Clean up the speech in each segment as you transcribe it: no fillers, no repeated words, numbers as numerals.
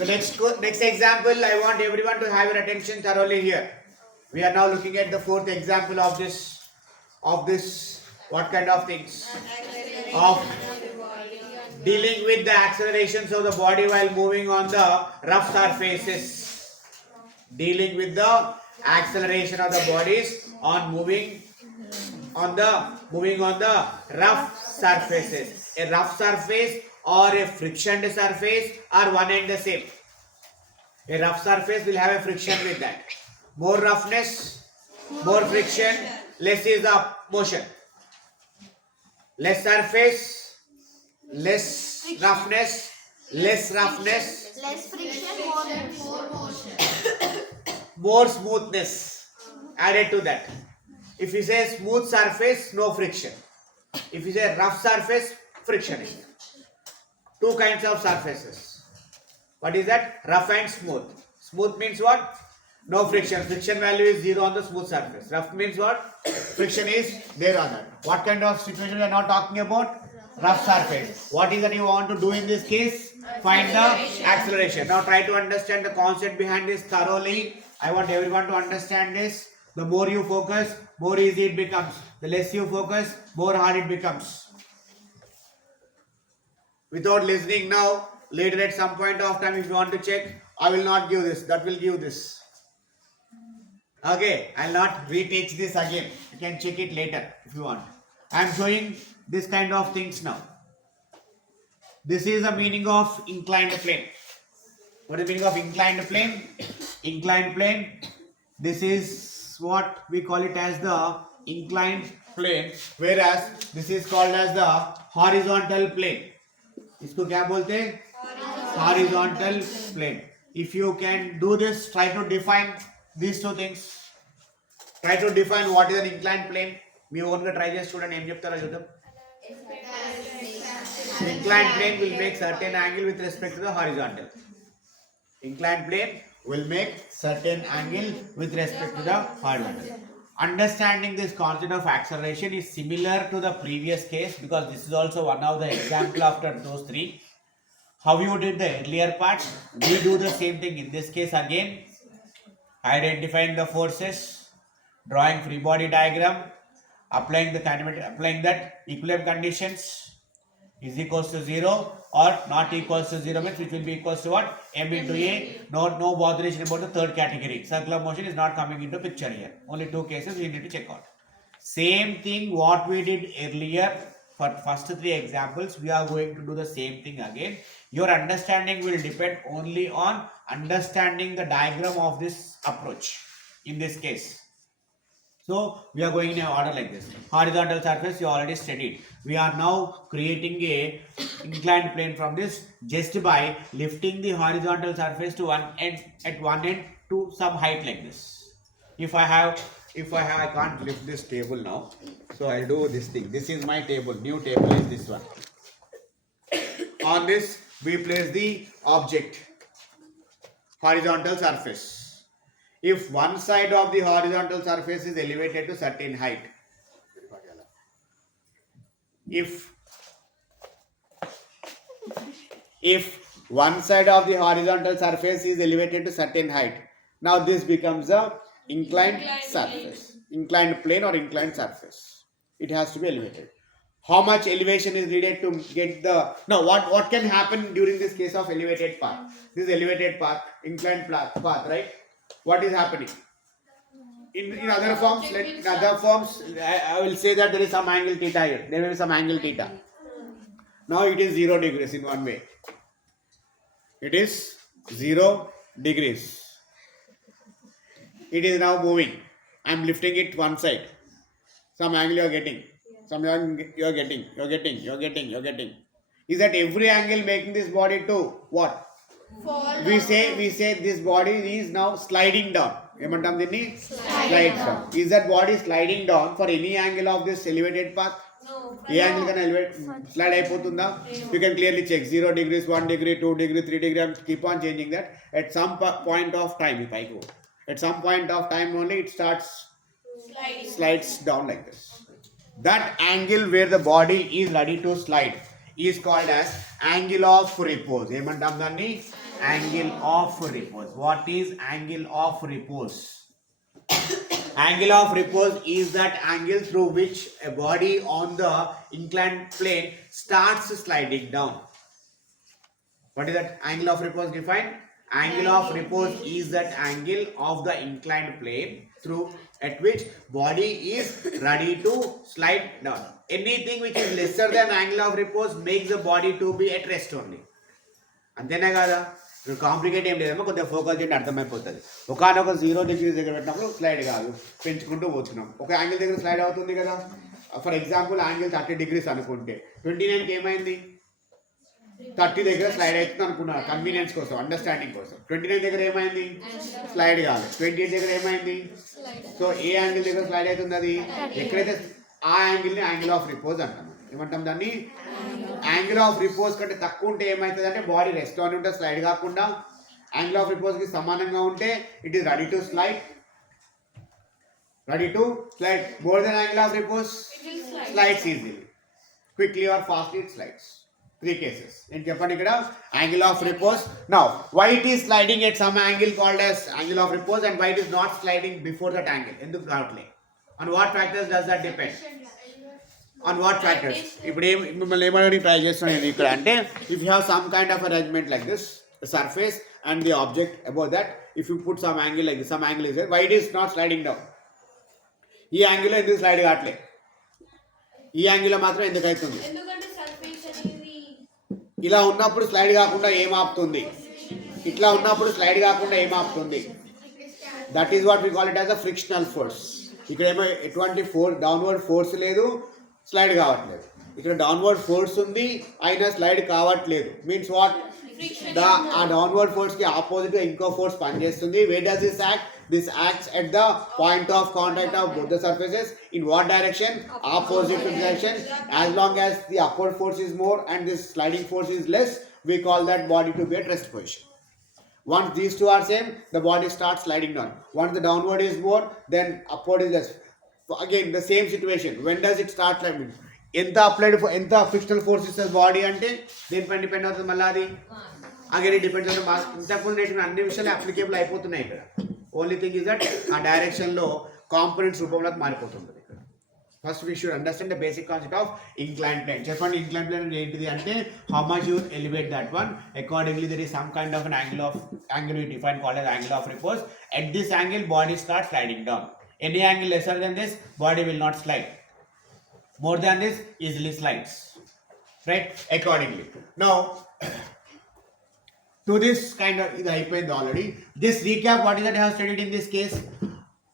So next example, I want everyone to have your attention thoroughly here. We are now looking at the fourth example of this what kind of things? Of dealing with the accelerations of the body while moving on the rough surfaces. Dealing with the acceleration of the bodies on moving on the rough surfaces. A rough surface or a frictioned surface are one and the same. A rough surface will have a friction with that. More roughness, more friction, less is the motion. Less surface, less roughness, less friction, more motion. more smoothness added to that. If you say smooth surface, no friction. If you say rough surface, friction is there. Two kinds of surfaces. What is that? Rough and smooth. Smooth means what? No friction. Friction value is 0 on the smooth surface. Rough means what? Friction is there on that. What kind of situation we are now talking about? Rough surface. What is that you want to do in this case? Find the acceleration. Now try to understand the concept behind this thoroughly. I want everyone to understand this. The more you focus, more easy it becomes. The less you focus, more hard it becomes. Without listening now, later at some point of time if you want to check, I will not give this, that will give this. Okay, I will not reteach this again. You can check it later if you want. I am showing this kind of things now. This is the meaning of inclined plane. What is the meaning of inclined plane? Inclined plane. This is what we call it as the inclined plane, whereas this is called as the horizontal plane. इसको क्या बोलते हैं? Horizontal plane. If you can do this, try to define these two things. Try to define what is an inclined plane. మీ ఓన్ గా ట్రై చేసి చూడండి ఏం చెప్తారో చూద్దాం. Inclined plane will make certain angle with respect to the horizontal. Inclined plane will make certain angle with respect to the horizontal. Understanding this concept of acceleration is similar to the previous case because this is also one of the example after those three. How you did the earlier part, we do the same thing in this case again. Identifying the forces, drawing free body diagram, applying the kinematic, applying that equilibrium conditions is equals to 0 or not equals to 0 means which will be equals to what? M into A. No botheration about the third category. Circular motion is not coming into picture here. Only two cases we need to check out. Same thing what we did earlier for first three examples. We are going to do the same thing again. Your understanding will depend only on understanding the diagram of this approach in this case. So we are going in an order like this. Horizontal surface you already studied. We are now creating a inclined plane from this just by lifting the horizontal surface to one end at one end to some height like this. If I can't lift this table now, so I'll do this thing. This is my table. New table is this one. On this we place the object, horizontal surface. If one side of the horizontal surface is elevated to certain height, if one side of the horizontal surface is elevated to certain height, now this becomes a inclined surface, inclined plane or inclined surface. It has to be elevated. How much elevation is needed to get the, now what can happen during this case of elevated path? This is elevated path, inclined path, right? What is happening? In other forms, I will say that there is some angle theta here. There will be some angle theta. Now it is 0 degrees in one way. It is 0 degrees. It is now moving. I am lifting it one side. Some angle you are getting. Some angle you are getting. You are getting. Is that every angle making this body to what? We say this body is now sliding down. Slides down. Is that body sliding down for any angle of this elevated path? No. Angle can elevate, slide ayipotunda. You can clearly check 0 degrees, 1 degree, 2 degree, 3 degree. And keep on changing that. At some point of time, if I go, at some point of time only it starts slides down like this. That angle where the body is ready to slide is called as angle of repose. angle of repose. What is angle of repose? Angle of repose is that angle through which a body on the inclined plane starts sliding down. What is that angle of repose defined? Angle of repose is that angle of the inclined plane through at which body is ready to slide down. Anything which is lesser than angle of repose makes the body to be at rest only. అంతేనా కదా? ఇప్పుడు కాంప్లికేట్ ఏం లేదమ్మా, కొద్దిగా ఫోకస్ చేయండి అర్థమైపోతుంది. ఒకనొక 0 డిగ్రీ దగ్గర పెట్టినప్పుడు స్లైడ్ కాదు, పెంచుకుంటూ పోతున్నాం. ఒక యాంగిల్ దగ్గర స్లైడ్ అవుతుంది కదా. ఫర్ ఎగ్జాంపుల్ యాంగిల్ 30 degrees అనుకుంటే 29కి ఏమైంది? 30 దగ్గర స్లైడ్ అవుతుంది అనుకున్నారు కన్వీనియన్స్ కోసం, అండర్స్టాండింగ్ కోసం. 29 దగ్గర ఏమైంది? స్లైడ్ కాదు. 28 దగ్గర ఏమైంది? సో ఏ యాంగిల్ దగ్గర స్లైడ్ అవుతుంది? అది ఎక్కడైతే ఆ యాంగిల్ని యాంగిల్ ఆఫ్ రిపోజ్ అంటాం. ఏమంటాం దాన్ని? యాంగిల్ ఆఫ్ రిపోజ్ కంటే తక్కువ ఉంటే ఏమవుతుంది అంటే బాడీ రెస్ట్ అని ఉంటే స్లైడ్ కాకుండా, యాంగిల్ ఆఫ్ రిపోజ్కి సమానంగా ఉంటే it is ready to slide. More than angle of repose slides easily, quickly or fastly it slides. 3 cases. In చెప్పండి ఇక్కడ angle of repose. Now, why it is sliding at some angle called as angle of repose and why it is not sliding before that angle? ఎందుకు రావట్లే? On what factors does that depend? On what factors? ఇప్పుడు మిమ్మల్ని ఏమని ట్రై చేస్తున్నాను ఇక్కడ అంటే, if you have some kind of arrangement like this, the surface and the object above that, if you put some angle like this, some angle is there, why it is not sliding down? ఈ యాంగిల్లో ఎందుకు స్లైడ్ కావట్లే? ఈ యాంగిల్లో మాత్రం ఎందుకు అవుతుంది? ఇలా ఉన్నప్పుడు స్లైడ్ కాకుండా ఏం ఆపుతుంది? ఇట్లా ఉన్నప్పుడు స్లైడ్ కాకుండా ఏం ఆపుతుంది? That is what we call it as a frictional force. ఇక్కడ ఏమో ఎటువంటి డౌన్వర్డ్ ఫోర్స్ లేదు, స్లైడ్ కావట్లేదు. ఇక్కడ డౌన్వర్డ్ ఫోర్స్ ఉంది, అయినా స్లైడ్ కావట్లేదు. Means what? ఆ డౌన్వర్డ్ ఫోర్స్ కి ఆపోజిట్ గా ఇంకో ఫోర్స్ పనిచేస్తుంది. Where does this act? This acts at the point of contact of both the surfaces. In what direction? Opposite direction. As long as the upward force is more and this sliding force is less, we call that body to be at rest position. Once these two are same, the body starts sliding down. Once the downward is more, then upward is less. Again, the same situation. When does it start sliding? ఎంత frictional force ఇస్తుంది బాడీ అంటే దేనిపై డిపెండ్ అవుతుంది మళ్ళీ అది? Again it depends on ఇంతకుముందు నేర్చుకున్న అన్ని విషయాలు అప్లికేబుల్ అయిపోతున్నాయి ఇక్కడ. ఓన్లీ థింగ్ ఇస్ దట్ ఆ డైరెక్షన్లో కాంపోనెంట్స్ రూపంలో మారిపోతుంది ఇక్కడ. First we should understand the basic concept of incline plane. చెప్పండి ఇంక్లైన్ ప్లేన్ అంటే ఏంటిది అంటే, how much you elevate that one, accordingly there is some kind of an angle we define called as angle of repose. At this angle body starts sliding down. Any angle lesser than this body will not slide. More than this easily slides, right? Accordingly. Now to this kind of ఇది అయిపోయింది already. This recap what is that I have studied in this case.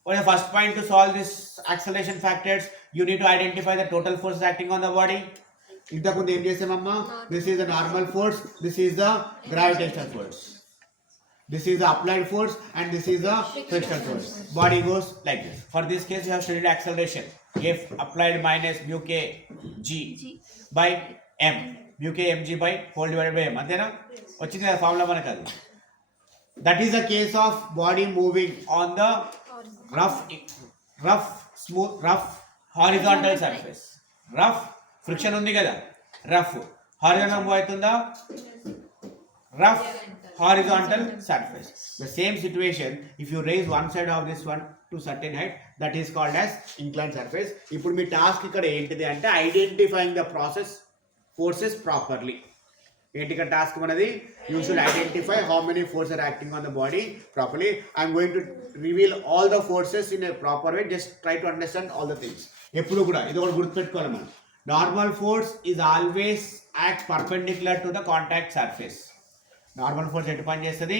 What is the first point to solve this acceleration factors? You need to identify the total force acting on the body. ఇంతకుముందు ఏం చేసామమ్మా? This is the normal force, this is the gravitational force, this is the applied force and this is the frictional force. Body goes like this. For this case you have studied acceleration. F applied minus mu k g by m, mu k mg by whole divided by m. అంతేనా? వచ్చింది కదా ఫార్ములా మనకు అది. That is the case of body moving on the rough horizontal surface. Rough friction ఉంది కదా, rough horizontal move అవుతుందా? Rough horizontal surface. The same situation, if you raise one side of this one to certain height, that is called as inclined surface. ఇప్పుడు మీ టాస్క్ ఇక్కడ ఏంటిది అంటే identifying the process forces properly. ఏంటి ఇక్కడ task మనది? You should identify how many force are acting on the body properly. I'm going to reveal all the forces in a proper way. Just try to understand all the things. ఎప్పుడు కూడా ఇది ఒకటి గుర్తుపెట్టుకోవాలి మనం. Normal force is always act perpendicular to the contact surface. Normal force ఎటు పని చేస్తుంది?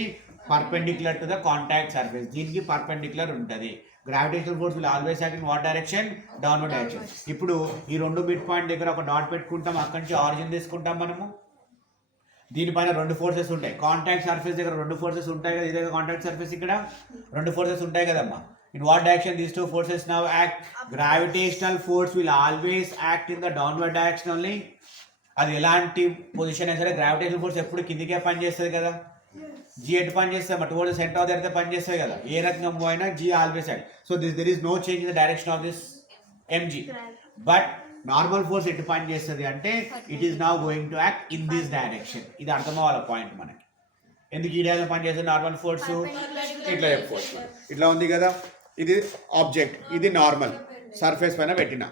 Perpendicular to the contact surface. దీనికి పర్పెండిక్యులర్ ఉంటుంది. Gravitational force will always act in what direction? Downward direction. ఇప్పుడు ఈ రెండు మిడ్ పాయింట్ దగ్గర ఒక డాట్ పెట్టుకుంటాం, అక్కడి నుంచి ఆరిజిన్ తీసుకుంటాం మనము. దీనిపైన రెండు ఫోర్సెస్ ఉంటాయి. కాంటాక్ట్ సర్ఫేస్ దగ్గర రెండు ఫోర్సెస్ ఉంటాయి కదా, ఇదే కాంటాక్ట్ సర్ఫేస్ ఇక్కడ రెండు ఫోర్సెస్ ఉంటాయి కదమ్మా. In what direction these two forces now act? Gravitational force will always act in the downward direction only. అది ఎలాంటి పొజిషన్ అయినా సరే గ్రావిటేషనల్ ఫోర్స్ ఎప్పుడు కిందికే పనిచేస్తుంది కదా. జీ ఎటు పని చేస్తుంది? But toward centre of the earth పనిచేస్తుంది కదా. ఏ రకంగా మూవ్ అయినా g always act. So there is no change in the direction of this mg. But normal force ఎటు పని చేస్తుంది అంటే it is now going to act in this direction. ఇది అర్థం అవ్వాలి పాయింట్ మనకి. ఎందుకు ఈ డయాగ్రామ్ పనిచేసే నార్మల్ ఫోర్స్ ఇట్లా చెప్పుకోవచ్చు. ఇట్లా ఉంది కదా, ఇది ఆబ్జెక్ట్, ఇది నార్మల్ సర్ఫేస్ పైన పెట్టిన,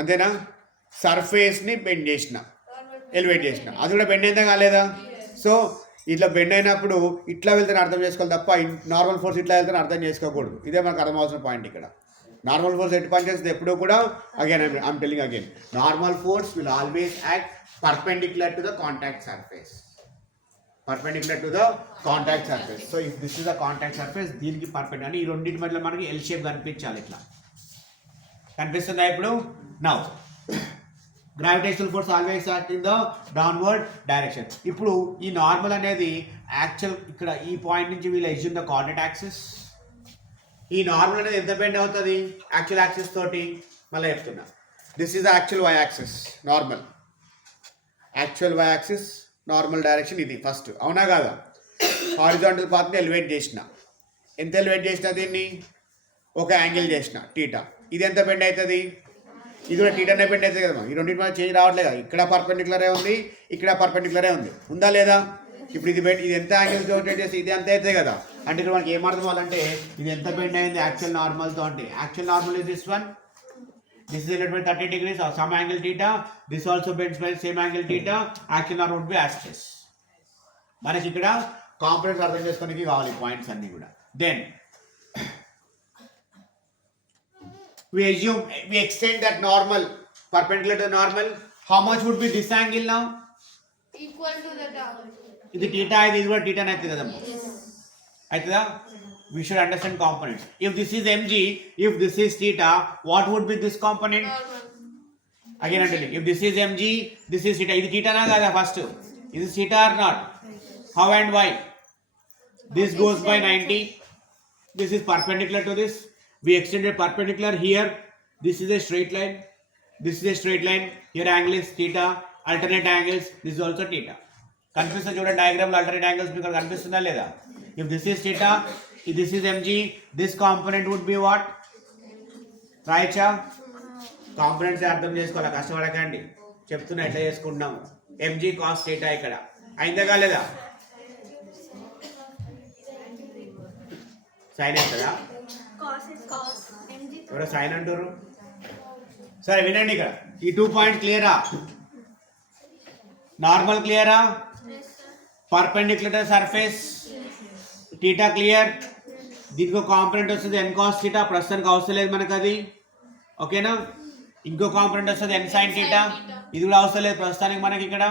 అంతేనా? సర్ఫేస్ని బెండ్ చేసిన, ఎలివేట్ చేసిన, అది కూడా బెండ్ అయిందా కాలేదా? సో ఇట్లా బెండ్ అయినప్పుడు ఇట్లా వెళ్తే అర్థం చేసుకోవాలి తప్ప నార్మల్ ఫోర్స్ ఇట్లా వెళ్తే అర్థం చేసుకోకూడదు. ఇదే మనకు అర్థం అవసరం పాయింట్ ఇక్కడ. నార్మల్ ఫోర్స్ ఎటు పనిచేస్తుంది ఎప్పుడూ కూడా, again I'm telling again, normal force will always act perpendicular to the contact surface, perpendicular to the contact surface. So if this is the contact surface, దీనికి పర్పెండిక్యులర్ అంటే ఈ రెండింటి మధ్యలో మనకి ఎల్ షేప్ కనిపించాలి. ఇట్లా కనిపిస్తుందా ఇప్పుడు? Now gravitational force always act in the downward direction. ఇప్పుడు ఈ నార్మల్ అనేది యాక్చువల్ ఇక్కడ ఈ పాయింట్ నుంచి వీళ్ళు ఎజ్యూమ్ ద కోఆర్డినేట్ యాక్సిస్. ఈ నార్మల్ అనేది ఎంత బెండ్ అవుతుంది యాక్చువల్ యాక్సిస్ తోటి? మళ్ళీ చెప్తున్నా, this is actual y axis, normal actual y axis, normal direction ఇది ఫస్ట్, అవునా కాదా? హారిజాంటల్ పాత్ని ఎలివేట్ చేసిన, ఎంత ఎలివేట్ చేసిన దీన్ని? ఒక యాంగిల్ చేసిన టీటా. ఇది ఎంత బెండ్ అవుతుంది? ఇది కూడా టీటానే బెండ్ అవుతుంది కదా. ఈ రెండింటి మీద చేంజ్ రావట్లేదు కదా, ఇక్కడ పర్పెండిక్యులరే ఉంది, ఇక్కడ పర్పెండిక్యులరే ఉంది, ఉందా లేదా? ఇప్పుడు ఇది బెండ్, ఇది ఎంత యాంగిల్ రొటేట్ చేసి ఇది ఎంత అవుతుంది కదా. అంటే ఇక్కడ మనకి ఏమర్థం అవ్వాలంటే ఇది ఎంత బెండ్ అయింది యాక్చువల్ నార్మల్ తో అంటే, actual normal is this one, this is related by 30 degrees or some angle theta, this also bends by same angle theta, actual normal would be as this. మనకి ఇక్కడ కాంపోనెంట్స్ అర్థం చేసుకోవడానికి కావాలి పాయింట్స్ అన్ని కూడా. Then we assume, we extend that normal perpendicular to normal. How much would be this angle now? Equal to the down. ఇది theta, ఇది కూడా theta అయితే కదా అవుతుందా? We should understand components. If this is mg, if this is theta, what would be this component? Again I'm telling you, if this is mg, this is theta. ఇది theta నా కదా first? Is this theta or not? How and why? This goes by 90. This is perpendicular to this. We extended perpendicular here. This is a straight line. This is a straight line. Here angle is theta. Alternate angles. This is also theta. Confuse the diagram. Alternate angles because confuse leda. If this is theta, if this is mg, this component would be what? Right, cha? Components అర్థం చేసుకోవాలి, కష్టపడకండి, చెప్తున్నా ఎట్లా చేసుకుంటున్నాము. mg cos theta ఇక్కడ అయిందా కాలేదా? సైన్ అవుతుందా? ఎవరో సైన్ అంటారు. సరే వినండి, ఇక్కడ ఈ 2 పాయింట్ క్లియరా? నార్మల్ క్లియరా? Perpendicular surface theta clear. దీనికి కాంపోనెంట్ వస్తుంది n cos theta, ప్రస్తుతానికి అవసరం లేదు మనకు అది, ఓకేనా? ఇంకో కాంపోనెంట్ వస్తుంది n sin theta, ఇది కూడా అవసరం లేదు ప్రస్తుతానికి మనకి. ఇక్కడ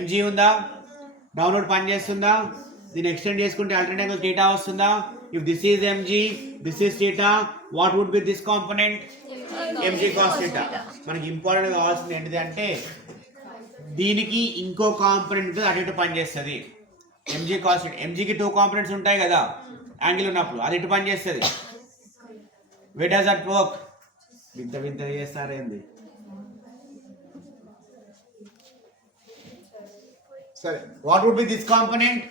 mg ఉందా? డౌన్లోడ్ పని చేస్తుందా? దీన్ని ఎక్స్టెండ్ చేసుకుంటే ఆల్టర్నేట్ యాంగిల్ theta వస్తుందా? If this is mg, this is theta, what would be this component? mg cos theta. మనకి ఇంపార్టెంట్ కావాల్సింది ఏంటిది అంటే దీనికి ఇంకో కాంపోనెంట్ అటు ఇటు పనిచేస్తుంది. mg cos theta, mgకి 2 కాంపోనెంట్స్ ఉంటాయి కదా యాంగిల్ ఉన్నప్పుడు, అది ఇటు పనిచేస్తుంది. where does that work? వింత వింత చేస్తారేంది? సరే, what would be this component?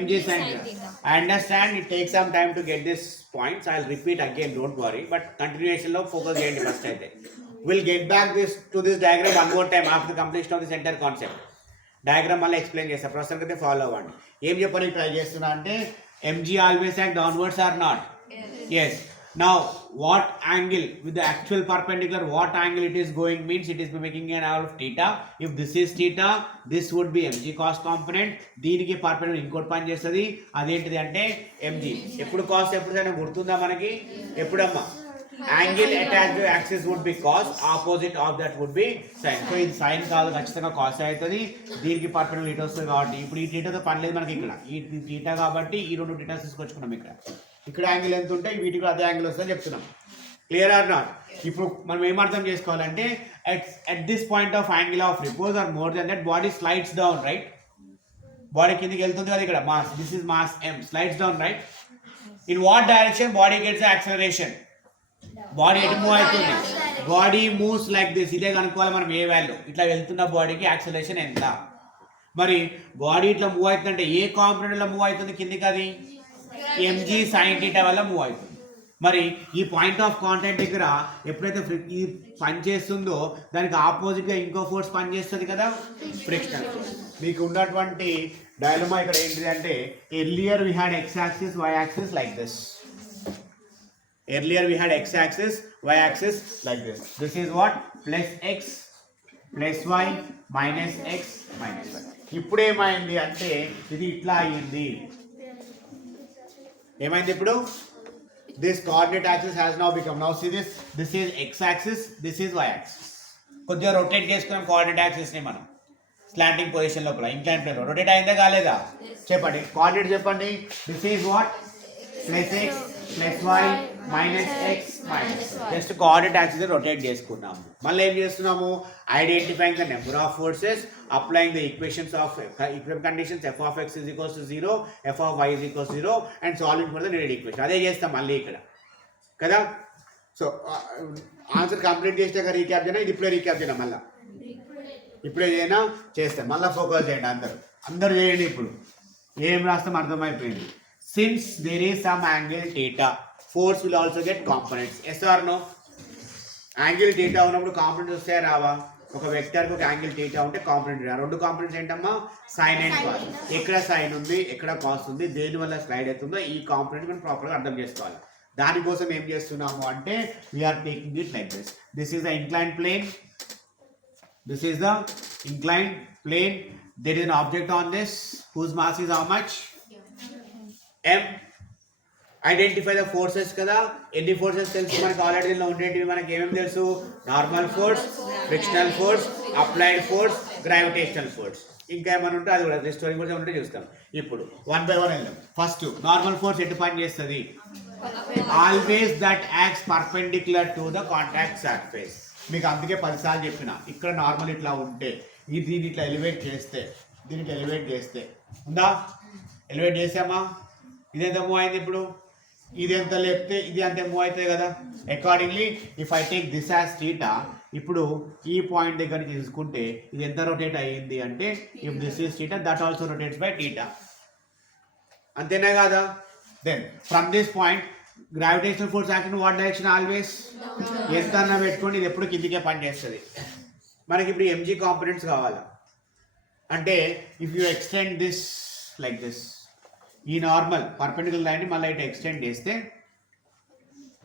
mg sin theta. I understand it takes some time to get this points. I'll repeat again, don't worry. But continuation lo focus cheyandi first aithe. We'll get back to this diagram one more time after completion of this entire concept. Diagram malla explain chesta. Prastutam kate follow avandi. Em cheppani try chestunna ante mg always act downwards or not? Yes. Now what angle with the actual perpendicular, what angle it is going means it is making an angle of theta. If this is theta, this would be mg cos component. దీనికి పర్పెండిక్యులర్ ఇంకోటి పని చేస్తుంది, అదేంటిది అంటే mg. ఎప్పుడు కాస్ ఎప్పుడైనా గుర్తుందా మనకి? ఎప్పుడమ్మా? Angle attached to axis would be cos, opposite of that would be sine. So ఇది సైన్ కాదు, ఖచ్చితంగా కాస్ అవుతుంది. దీనికి పర్పెండిక్యులర్ ఇటు వస్తుంది కాబట్టి ఇప్పుడు ఈ థీటాతో పని లేదు మనకి. ఇక్కడ ఈ థీటా కాబట్టి ఈ రెండు థీటాస్ తీసుకొచ్చుకున్నాం. ఇక్కడ యాంగిల్ ఎంత ఉంటే వీటికి అదే యాంగిల్ వస్తుందని చెప్తున్నాం. Clear or not? ఇప్పుడు మనం ఏం అర్థం చేసుకోవాలంటే at this point of angle of repose or more than that, body slides down, right? Body కిందికి వెళ్తుంది కదా ఇక్కడ, mass, this is mass m, slides down, right? In what direction body gets the acceleration? Body ఎటు మూవ్ అవుతుంది? Body moves like this. ఇదే కనుక్కోవాలి మనం ఏ వాల్యూ. ఇట్లా వెళ్తున్న బాడీకి యాక్సిలరేషన్ ఎంత? మరి బాడీ ఇట్లా మూవ్ అవుతుందంటే ఏ కాంపోనెంట్ లో మూవ్ అవుతుంది కిందికి? అది mg sin theta వల్ల మూవ్ అవుతుంది. మరి ఈ పాయింట్ ఆఫ్ కాంటాక్ట్ దగ్గర ఎప్పుడైతే ఈ పని చేస్తుందో దానికి ఆపోజిట్గా ఇంకో ఫోర్స్ పని చేస్తుంది కదా, ఫ్రిక్షనల్ ఫోర్స్. మీకు ఉన్నటువంటి డైలమా ఇక్కడ ఏంటిది అంటే earlier we had x axis y axis like this. Earlier we had x axis, y axis like this. This is what? Plus x plus y minus x minus y. ఇప్పుడు ఏమైంది అంటే ఇది ఇట్లా అయ్యింది. ఏమైంది ఇప్పుడు? This coordinate axis has now become, now see this, this is x axis, this is y axis. కొద్దిగా రొటేట్ చేసుకున్నాం కోఆర్డినేట్ యాక్సిస్ ని మనం స్లాంటింగ్ పొజిషన్ లోపల ఇంక్లైన్ ప్లేన్ లో రొటేట్ అయిందా కాలేదా చెప్పండి, కోఆర్డినేట్ చెప్పండి. This is what? Plus x plus y minus x minus just coordinate axis rotate చేసుకున్నాము. మళ్ళీ ఏం చేస్తున్నాము? Identifying the number of forces, applying the equations of equilibrium conditions f of x is equals to 0, f of y is equals to 0 and solving for the needed equation. అదే చేస్తాం మళ్ళీ ఇక్కడ కదా. So answer complete చేసినాక రీక్యాప్ చేయనా, ఇది ఇప్పుడే రీక్యాప్ చేయనా, మళ్ళీ ఇప్పుడే చేయనా చేస్తాం. మళ్ళీ ఫోకస్ చేయండి అందరూ చేయండి. ఇప్పుడు ఏం రాస్తాం అర్థమైపోయింది. Since there is some angle theta, force will also get components. Yes or no? Angle theta ఉన్నప్పుడు కాంపోనెంట్స్ వస్తాయా రావా? ఒక వెక్టర్కి ఒక యాంగిల్ theta ఉంటే కాంపోనెంట్. రెండు కాంపోనెంట్స్ ఏంటమ్మా? Sine and cos. ఎక్కడ సైన్ ఉంది, ఎక్కడ కాస్ ఉంది, దేని వల్ల స్లైడ్ అవుతుందో ఈ కాంపోనెంట్ మనం ప్రాపర్గా అర్థం చేసుకోవాలి. దానికోసం ఏం చేస్తున్నాము అంటే we're taking it like this. This is the incline plane. This is the inclined plane. There is an object on this whose mass is how much? M. Identify the forces కదా. ఎన్ని ఫోర్సెస్ తెలుసు మనకి? ఆల్రెడీ దీనిలో ఉండేటివి మనకి ఏమేమి తెలుసు? Normal force, frictional force, applied force, gravitational force. ఇంకా ఏమైనా ఉంటే అది కూడా రిస్టోరింగ్ ఫోర్స్ ఉంటే చూస్తాం. ఇప్పుడు 1 by 1 వెళ్దాం. ఫస్ట్ నార్మల్ ఫోర్స్ ఎటు పని చేస్తుంది? Always that acts perpendicular to the contact surface. మీకు అందుకే 10 సార్లు చెప్పిన, ఇక్కడ నార్మల్ ఇట్లా ఉంటే ఇది దీన్ని ఇట్లా ఎలివేట్ చేస్తే, దీనికి ఎలివేట్ చేస్తే ఉందా? ఎలివేట్ చేసామా? ఇది ఎంత మూవ్ అయింది? ఇప్పుడు ఇది ఎంత లేపితే ఇది అంత మూవ్ అవుతుంది కదా. Accordingly if I take this as theta, ఇప్పుడు ఈ పాయింట్ దగ్గర తీసుకుంటే ఇది ఎంత రొటేట్ అయ్యింది అంటే if this is theta that also rotates by theta. అంతేనా కాదా? Then from this point gravitational force acting what direction? Always ఎంత అన్నా పెట్టుకోండి, ఇది ఎప్పుడు కిందికే పనిచేస్తుంది. మనకి ఇప్పుడు ఎంజీ కాంపోనెంట్స్ కావాలా అంటే if you extend this like this, ఈ నార్మల్ పర్పెండిక్యులర్ లైన్ని మళ్ళీ ఇటు ఎక్స్టెండ్ చేస్తే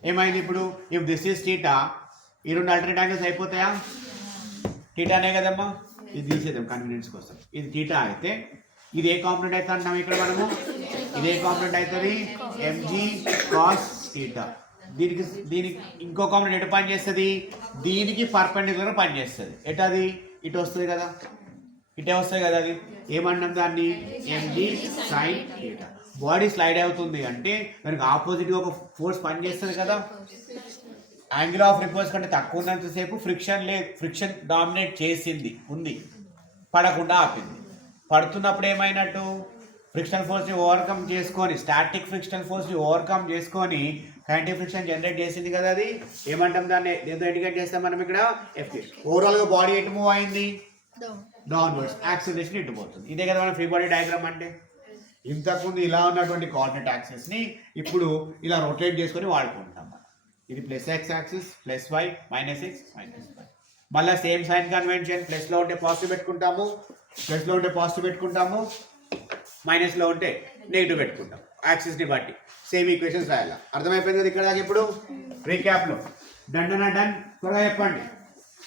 ఏమైంది? ఇప్పుడు ఇఫ్ దిస్ ఈస్ థీటా, ఈ రెండు ఆల్టర్నేట్ యాంగిల్స్ అయిపోతాయా? థీటానే కదమ్మా. ఇది తీసేద్దాం కన్వీనియన్స్ కోసం. ఇది థీటా అయితే ఇది ఏ కాంపోనెంట్ అయితే అంటాం ఇక్కడ మనము? ఇదే కాంపోనెంట్ అవుతుంది ఎంజీ కాస్ థీటా. దీనికి ఇంకో కాంపోనెంట్ ఎటు పని చేస్తుంది? దీనికి పర్పెండిక్యులర్ పని చేస్తుంది. ఎటది? ఇటు వస్తుంది కదా, ఇటే వస్తుంది కదా. అది ఏమన్నాం దాన్ని? MG sine theta. Body slide అవుతుంది అంటే దానికి ఆపోజిట్గా ఒక ఫోర్స్ పని చేస్తుంది కదా. యాంగిల్ ఆఫ్ రిపోర్స్ కంటే తక్కువ ఉన్నంతసేపు ఫ్రిక్షన్ లేదు, ఫ్రిక్షన్ డామినేట్ చేసింది ఉంది, పడకుండా ఆపింది. పడుతున్నప్పుడు ఏమైనట్టు? ఫ్రిక్షనల్ ఫోర్స్ని ఓవర్కమ్ చేసుకొని, స్టాటిక్ ఫ్రిక్షనల్ ఫోర్స్ని ఓవర్కమ్ చేసుకొని కైనెటిక్ ఫ్రిక్షన్ జనరేట్ చేసింది కదా. అది ఏమంటాం దాన్ని? దేంతో ఇండికేట్ చేస్తాం మనం ఇక్కడ? ఎఫ్. ఓవరాల్గా బాడీ ఎటు మూవ్ అయింది? డౌన్వర్డ్స్. యాక్సిలరేషన్ ఇటు పోతుంది. ఇదే కదా మన ఫ్రీ బాడీ డయాగ్రామ్ అంటే. ఇంతకుముందు ఇలా ఉన్నటువంటి కోఆర్డినేట్ యాక్సిస్ని ఇప్పుడు ఇలా రొటేట్ చేసుకొని వాడుకుంటాం. ఇది plus x axis, plus y minus x minus y. మళ్ళీ సేమ్ సైన్ కన్వెన్షన్, ప్లస్లో ఉంటే పాజిటివ్ పెట్టుకుంటాము, ప్లస్లో ఉంటే పాజిటివ్ పెట్టుకుంటాము, మైనస్లో ఉంటే నెగిటివ్ పెట్టుకుంటాం. యాక్సిస్ని బట్టి సేమ్ ఈక్వేషన్స్ రాయాలి. అర్థమైపోయింది కదా ఇక్కడ దాకా? ఇప్పుడు రీక్యాప్లో డన్ త్వరగా చెప్పండి.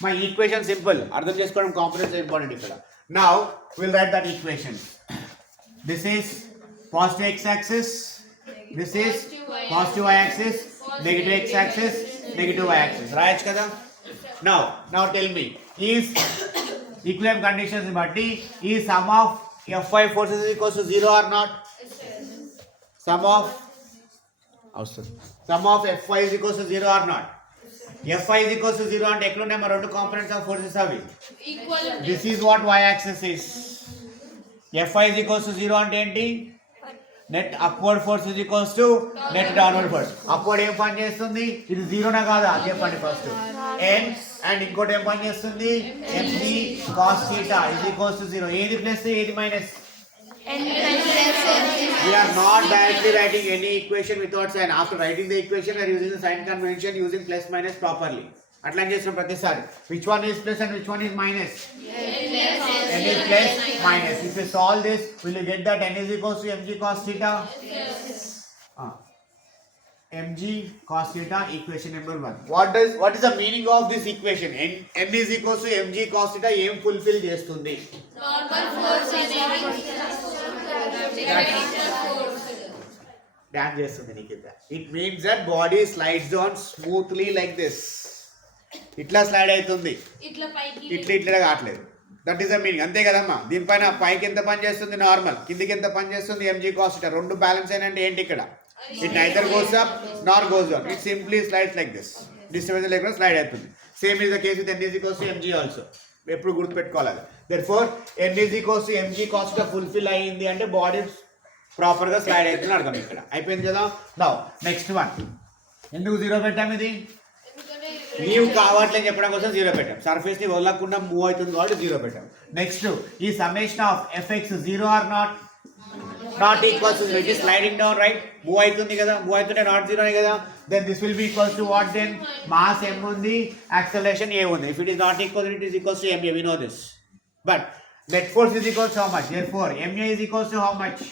మై ఈక్వేషన్ సింపుల్, అర్థం చేసుకోవడం కాంపోనెంట్స్ ఇంపార్టెంట్ ఇక్కడ. Now will write that equation. This is positive x axis, this is positive y axis, negative x axis, negative y axis. రాయొచ్చు కదా. Now tell me, is equilibrium conditions బట్టి ఈ sum of Fy forces is equals to 0 or not? Sum of Fy is equals to 0 or not? Fy is equals to 0 అంటే ఎక్కడ ఉన్నాయి? మరి రెండు components of forces అవి. This is what y axis is. Fy is equals to 0 అంటే ఏంటి? Net upward force is equals to net downward force. Upward ఏం పని చేస్తుంది? ఇది 0నా కాదా చెప్పండి ఫస్ట్. n అండ్ ఇంకోటి ఏం పని చేస్తుంది? mg cos theta is equals to 0. ఏది ప్లస్ ఏది minus? We are not directly writing any equation without sign. After writing the equation, we are using the sign convention using plus minus properly. అట్లా చేసిన ప్రతిసారి which one is plus and which one is minus? N is plus minus. If you solve this, will you get that n is equals to mg cos theta? Mg cos theta, equation number 1. What is the meaning of this equation? N is equals to mg cos theta ఏం fulfill చేస్తుంది? డాన్స్ చేస్తుంది నీకు ఇది. It means that body slides on smoothly like this. ఇట్లా స్లైడ్ అవుతుంది, ఇట్లా కావట్లేదు. That is the meaning, అంతే కదమ్మా. దీనిపైన పైకి ఎంత పని చేస్తుంది నార్మల్, కిందికి ఎంత పని చేస్తుంది ఎంజీ కాస్ థీటా. రెండు బ్యాలెన్స్ అయినంటే ఏంటి ఇక్కడ? It neither goes up Nar goes down. It simply slides like this. Disturbance లేకుండా స్లైడ్ అవుతుంది. Same is the case with n is equals to mg also. ఎప్పుడు గుర్తుపెట్టుకోవాలి. Therefore n is equals to mg cos theta fulfil అయ్యింది అంటే body proper గా స్లైడ్ అవుతుంది అర్థం. ఇక్కడ అయిపోయింది కదా. Now next one. ఎందుకు జీరో పెట్టాం? ఇది లీవ్ కావట్లేని చెప్పడం కోసం జీరో పెట్టాం. సర్ఫేస్ ని వదలకుండా మూవ్ అవుతుంది కాబట్టి జీరో పెట్టాం. నెక్స్ట్ ఈ summation of effects zero or not equals to which is sliding down, right? Move అవుతుంది కదా, మూవ్ అవుతుంటే నాట్ జీరోనే కదా. Then this will be equals to what? Then mass m ఉంది, యాక్సలరేషన్ a ఉంది. If it is not equal, it is equals to ma. We know this. But net force is equals to how much? Therefore ma is equals to how much?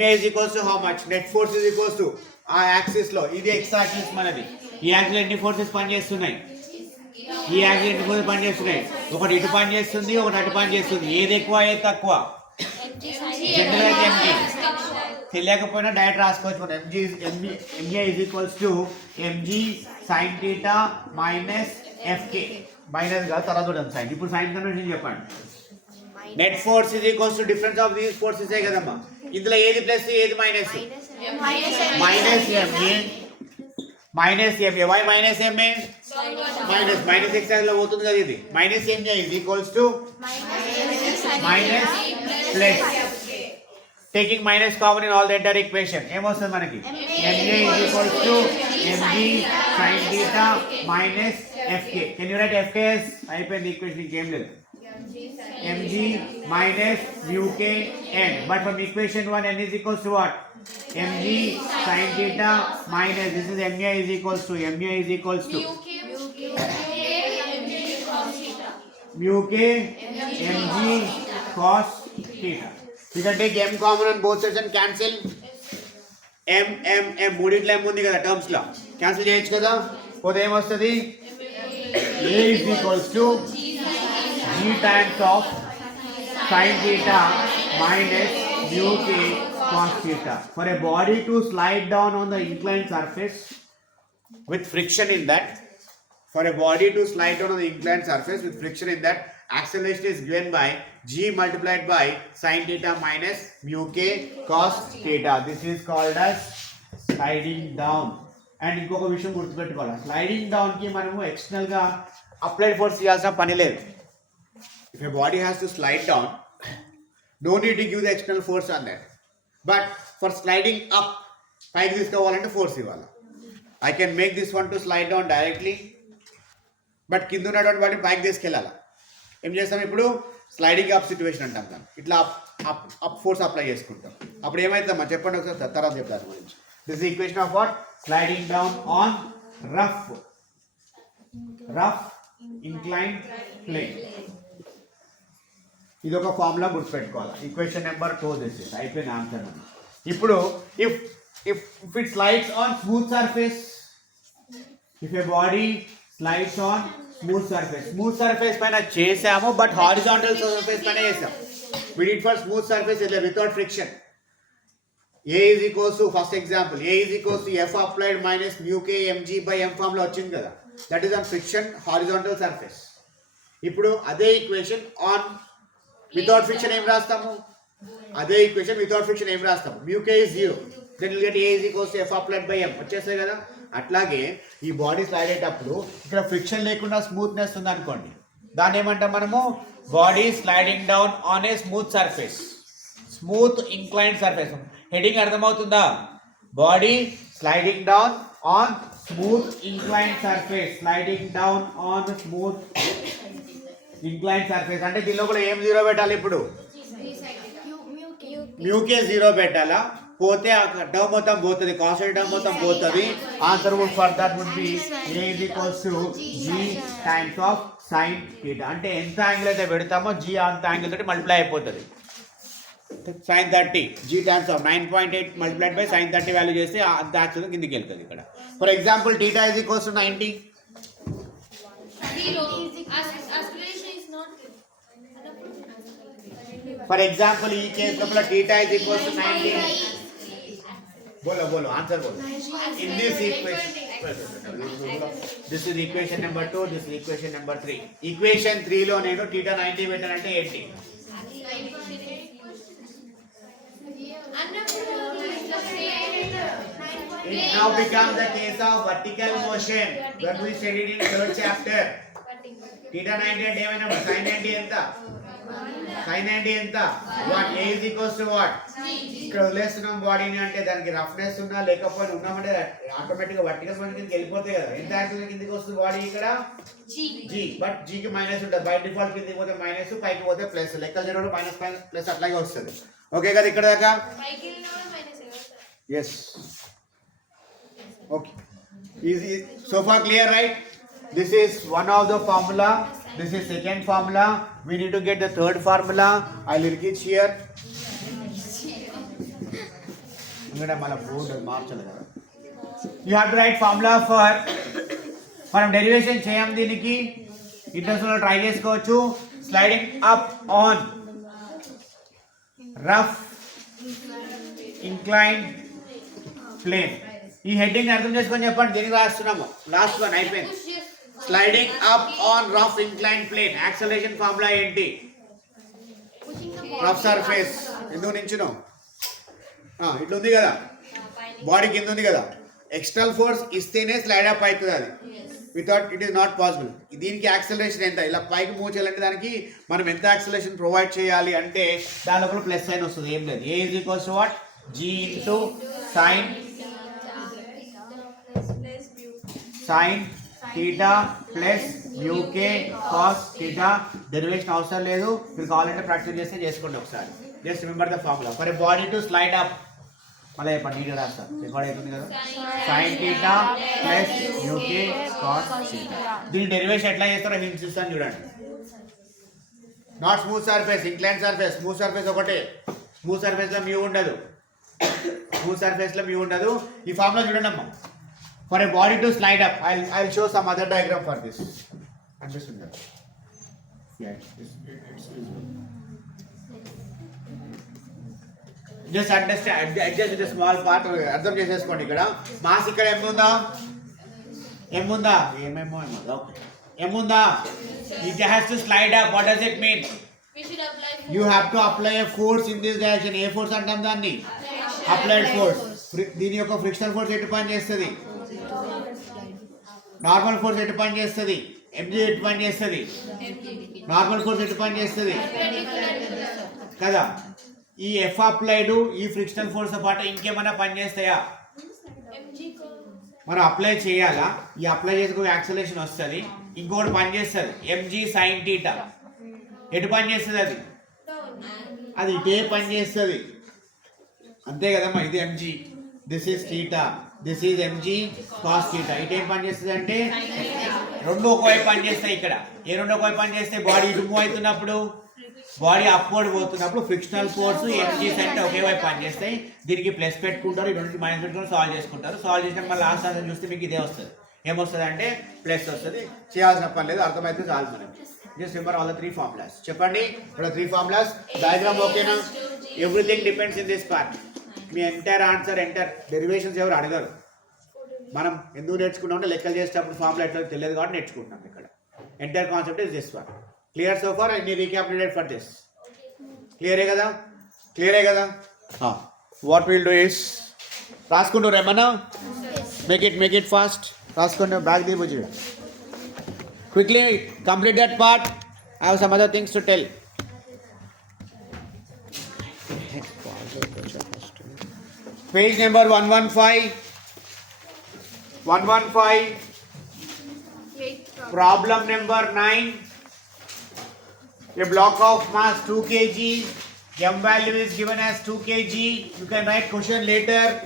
ma is equals to how much? Net force is equals to ఆ యాక్సిస్ లో, ఇది x axis మనది. ఈ యాక్సిస్ ఎన్ని ఫోర్సెస్ పనిచేస్తున్నాయి? ఈ యాక్సిస్ ఎన్ని ఫోర్సెస్ పనిచేస్తున్నాయి? ఒకటి ఇటు పని చేస్తుంది, ఒకటి అటు పని చేస్తుంది. ఏది ఎక్కువ, ఏది తక్కువ? జనరల్ అయితే ఎంజీ. తెలియకపోయినా డైరెక్ట్ రాసుకోవచ్చు. Mg is equals to mg sine theta minus f k. Minus కాదు, తర్వాత చూడండి సైన్. ఇప్పుడు సైన్ కన్వెన్షన్ చెప్పండి. Net force is equals to difference of these forces కదమ్మా. ఇందులో ఏది ప్లస్, ఏది minus? Minus ma minus ma. Why minus ma? Minus x లో పోతుంది కదా ఇది. Minus ma is equals to minus plus. Taking minus common in all the entire equation ఏమొస్తుంది మనకి? Ma is equals to mg sine theta minus FK. Can you right FK? అయిపోయింది ఈక్వేషన్, ఇంకేం లేదు. mg minus mu k n. But from equation 1, n is equals to what? mg sin theta minus, this is ma is equals to mu k mg cos theta. You can take m common on both sides and cancel. m మూడిట్లో m ఉంది కదా టర్మ్స్ లో, క్యాన్సిల్ చేయొచ్చు కదా. పోతే ఏమొస్తుంది? a is equals to g times of sin theta minus mu k cos theta. For a body to slide down on the inclined surface with friction in that, acceleration is given by g multiplied by sin theta minus mu k cos theta. This is called as sliding down. And ఇంకొక విషయం గుర్తుపెట్టుకోవాలి, sliding down కి మనము ఎక్స్టర్నల్ గా applied force చేయాల్సిన పని లేదు. If a body has to slide down, no need to give the external force on that. But for sliding up, పైకి తీసుకోవాలంటే ఫోర్స్ ఇవ్వాలి. I can make this one to slide down directly, but కింద ఉన్నటువంటి వాటిని పైకి తీసుకెళ్ళాలి. ఏం చేస్తాం ఇప్పుడు? స్లైడింగ్ అప్ సిచ్యువేషన్ అంటాం దాన్ని. ఇట్లా అప్ ఫోర్స్ అప్లై చేసుకుంటాం. అప్పుడు ఏమవుతుందమ్మా చెప్పండి ఒకసారి, తర్వాత చెప్తాను గురించి. This is equation of what? Sliding down on rough inclined plane. ఇది ఒక ఫార్ములా గుర్తుపెట్టుకోవాలి. Equation number 2 this is. అయిపోయిన ఆన్సర్. ఇప్పుడు if it slides on smooth surface, if a body slides on smooth surface పైన చేసాము, బట్ హారిజాంటల్ సర్ఫేస్ పైన చేసాం. We did for smooth surface without friction. A is equals to, first example, A is equals to F applied minus mu k mg by m form లో వచ్చింది కదా. That is on friction horizontal surface. ఇప్పుడు అదే equation on without friction ఏం రాస్తాము? mu k is 0, then you get A is equals to F applied by m వచ్చేస్తాయి కదా. అట్లాగే ఈ బాడీ స్లైడ్ అయ్యేటప్పుడు ఇక్కడ ఫ్రిక్షన్ లేకుండా స్మూత్నెస్ ఉంది అనుకోండి, దాన్ని ఏమంటాం మనము? Body sliding down on a smooth surface, smooth inclined surface. Heading అర్థమవుతుందా? Body sliding down on smooth inclined surface, అంటే దీనిలో కూడా ఏం జీరో పెట్టాలి? ఇప్పుడు మ్యూకే 0 పెట్టాలా పోతే ఆ టర్మ్ మొత్తం పోతుంది కాన్స్టెంట్ టర్మ్ మొత్తం పోతుంది answer would for that would be a is equals to g times of sin theta అంటే ఎంత యాంగిల్ అయితే పెడతామో g అంత యాంగిల్ తోటి మల్టిప్లై అయిపోతుంది sin 30 g times of 9.8 multiplied by sin 30 వాల్యూ చేస్తే అంత యాక్చువల్ కిందికి వెళ్తుంది ఇక్కడ for example theta is equals to 90 Zero. Aspiration is not. For example ఈ కేస్ లోపల theta is equals to 90 बोलो आंसर बोलो in this equation this is equation number 2 this is equation number 3 equation 3 లో నేను theta 90 పెట్టానంటే 80 it now becomes the case of vertical motion that we studied in third chapter theta 90 అంటే ఏమైనా sin 90 ఎంత sin 90 ఎంత what a is equals to what ఇక్కడ వదిలేస్తున్నాం బాడీని అంటే దానికి రఫ్నెస్ ఉన్నా లేకపోయినా ఉన్నామంటే ఆటోమేటిక్ గా వర్టికల్ మోషన్ కిందకి వెళ్ళిపోతాయి కదా ఎంత యాక్చువల్ కిందకి వస్తుంది బాడీ ఇక్కడ g బట్ g కి మైనస్ ఉంటుంది బై డిఫాల్ట్ కిందకి పోతే మైనస్ పైకి పోతే ప్లస్ లెక్క జీరో మైనస్ ప్లస్ అట్లాగే వస్తుంది ఓకే కదా ఇక్కడ దాకా yes okay easy so far clear right this is one of the formula this is second formula we need to get the third formula I'll write it here ingada mala board marchale kada you have to write formula for మనం derivation చేయం దీనికి ఇంటర్సోల్ try చేసుకోవచ్చు sliding up on rough inclined plane ఈ heading అర్థం చేసుకొని చెప్పండి దేనికి రాస్తున్నాము లాస్ట్ వన్ అయిపోయింది sliding up on rough inclined plane acceleration formula ఏంటి రఫ్ సర్ఫేస్ ఎందుకు నించును ఇట్లా ఉంది కదా బాడీ కింద ఉంది కదా ఎక్స్టర్నల్ ఫోర్స్ ఇస్తేనే స్లైడ్ అప్ అవుతుంది అది without it is not possible దీనికి యాక్సలరేషన్ ఎంత ఇలా పైకి మూవ్ చేయాలంటే దానికి మనం ఎంత యాక్సలరేషన్ ప్రొవైడ్ చేయాలి అంటే దాని లోపల ప్లస్ సైన్ వస్తుంది ఏం లేదు a is equals to what g into sin theta plus uk cos theta derivation అవసరం లేదు మీరు కావాలంటే ప్రాక్టీస్ చేస్తే చేసుకోండి ఒకసారి just remember the formula for a body to slide up మళ్ళీ చెప్పండి నీట్గా రాస్తారు రికార్డ్ అవుతుంది కదా sin theta plus uk cos theta దీని డెరివేషన్ ఎట్లా చేస్తారో హింట్స్ ఇస్తాను చూడండి not smooth surface incline surface smooth surface ఒకటే స్మూత్ సర్ఫేస్ లో మ్యూ ఉండదు స్మూత్ సర్ఫేస్ లో మ్యూ ఉండదు ఈ ఫార్ములా చూడండి అమ్మా for a body to slide up I show some other diagram for this అనిపిస్తుంది just understand adjust with small part అర్థం చేసేసుకోండి ఇక్కడ మాస్ ఇక్కడ ఏముందా ఏమేమో ఓకే ఏముందా it has to slide up what does it mean you have to apply a force in this direction a force అంటాం దాన్ని అప్లైడ్ ఫోర్స్ దీని యొక్క ఫ్రిక్షనల్ ఫోర్స్ ఎటు పని చేస్తుంది నార్మల్ ఫోర్స్ ఎటు పని చేస్తుంది mg ఎటు పని చేస్తుంది నార్మల్ ఫోర్స్ ఎటు పని చేస్తుంది కదా ఈ ఎఫ్ అప్లైడ్ ఈ ఫ్రిక్షనల్ ఫోర్స్ తో పాటు ఇంకేమైనా పని చేస్తాయా మనం అప్లై చేయాలా ఈ అప్లై చేసుకో యాక్సలరేషన్ వస్తుంది ఇంకోటి పని చేస్తుంది mg sin theta ఎటు పని చేస్తుంది అది ఇటే పని చేస్తుంది అంతే కదమ్మా ఇది mg this is theta this is mg cos theta ఇటేం పని చేస్తుంది అంటే రెండు ఒకవైపు పని చేస్తాయి ఇక్కడ ఏ రెండు ఒకవైపు పని చేస్తే బాడీ ఇటు మూవ్ అవుతున్నప్పుడు బాడీ అప్వర్డ్ పోతున్నప్పుడు ఫ్రిక్షనల్ ఫోర్స్ mg అంటే ఒకే వైపు పని చేస్తాయి దీనికి ప్లస్ పెట్టుకుంటారు ఈ రెండింటికి మైనస్ పెట్టుకుని సాల్వ్ చేసుకుంటారు సాల్వ్ చేసిన మళ్ళీ లాస్ట్ ఆన్సర్ చూస్తే మీకు ఇదే వస్తుంది ఏమొస్తుంది అంటే ప్లస్ వస్తుంది చేయాల్సిన పని లేదు అర్థమైతే చాలు మనకి just remember all the three formulas చెప్పండి ఇక్కడ 3 formulas డయాగ్రామ్ ఓకేనా everything depends in this part me entire answer entire derivations ఎవరు అడగరు మనం ఎందుకు నేర్చుకున్నాం అంటే లెక్కలు చేసేటప్పుడు ఫార్ములా ఎట్లా తెలియదు కాబట్టి నేర్చుకుంటున్నాం ఇక్కడ entire concept is this one clear so far any recapitulate for this క్లియరే కదా వాట్ విల్ డూ ఇస్ రాసుకుంటారు ఏమన్నా మేక్ ఇట్ ఫాస్ట్ రాసుకుంటారు బ్యాగ్ దిగు quickly complete that part. I have some other things to tell. Page number 115 problem number 9. A block of mass 2 kg M value is given as 2 kg. You can write question later.